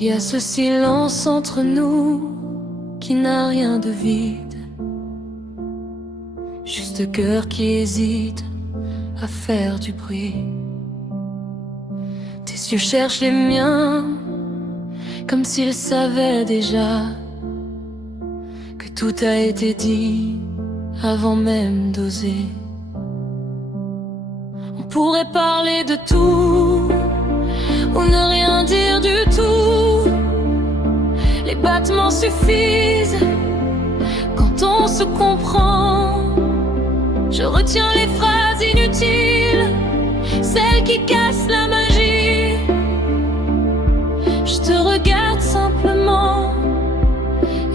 Il y a ce silence entre nous qui n'a rien de vide, juste cœur qui hésite à faire du bruit. Tes yeux cherchent les miens comme s'ils savaient déjà que tout a été dit avant même d'oser. On pourrait parler de tout ou ne rien dire du tout. Les battements suffisent quand on se comprend. Je retiens les phrases inutiles, celles qui cassent la magie. Je te regarde simplement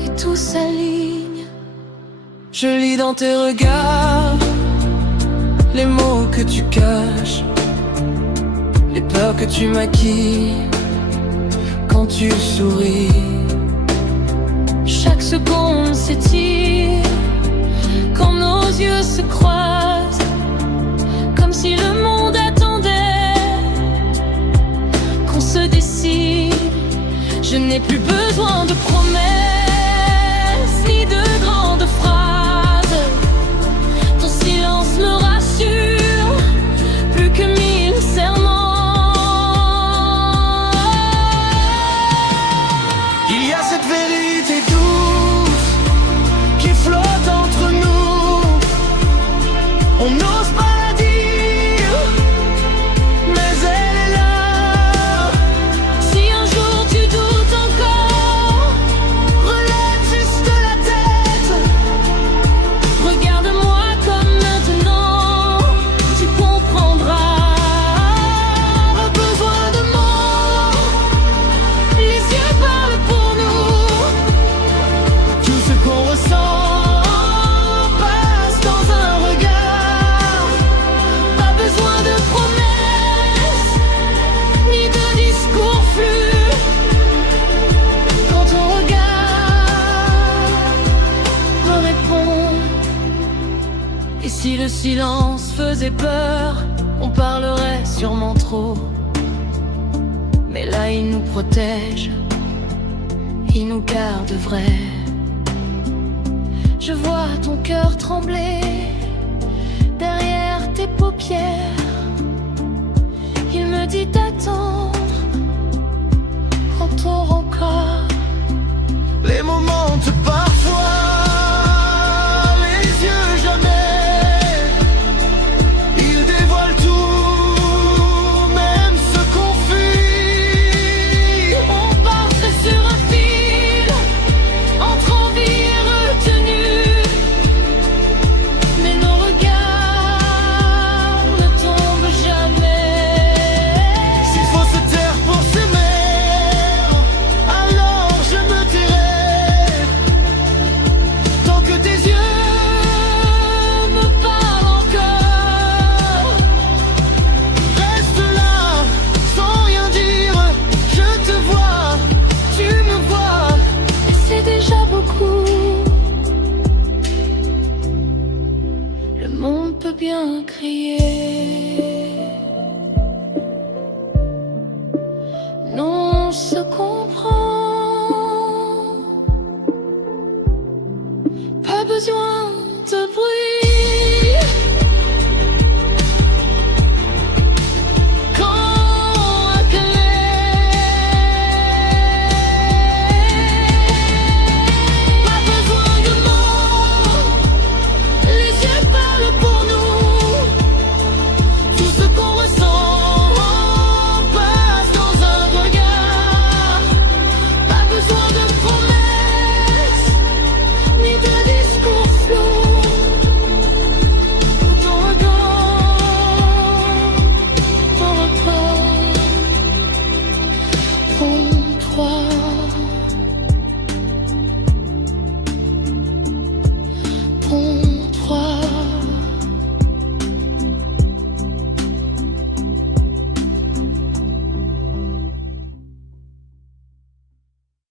et tout s'aligne. Je lis dans tes regards les mots que tu caches, les peurs que tu maquilles quand tu souris. Chaque seconde s'étire quand nos yeux se croisent, comme si le monde attendait qu'on se décide. Je n'ai plus besoin de promesses ni de grandes phrases. Ton silence me rassure plus que 1000 serments. Il y a cette vérité douce qui flotte entre nous. On n'ose pas la dire, mais elle est là. Si un jour tu doutes encore, Relève juste la tête. regarde-moi comme maintenant, tu comprendras. Pas besoin de mots, Les yeux parlent pour nous. tout ce qu'on ressent passe dans un regard. Pas besoin de promesses ni de discours flous. Quand ton regard me répond. Et si le silence faisait peur, on parlerait sûrement trop. Mais là il nous protège, il nous garde vrais. Je vois ton cœur trembler derrière tes paupières. Il me dit d'attendre quand on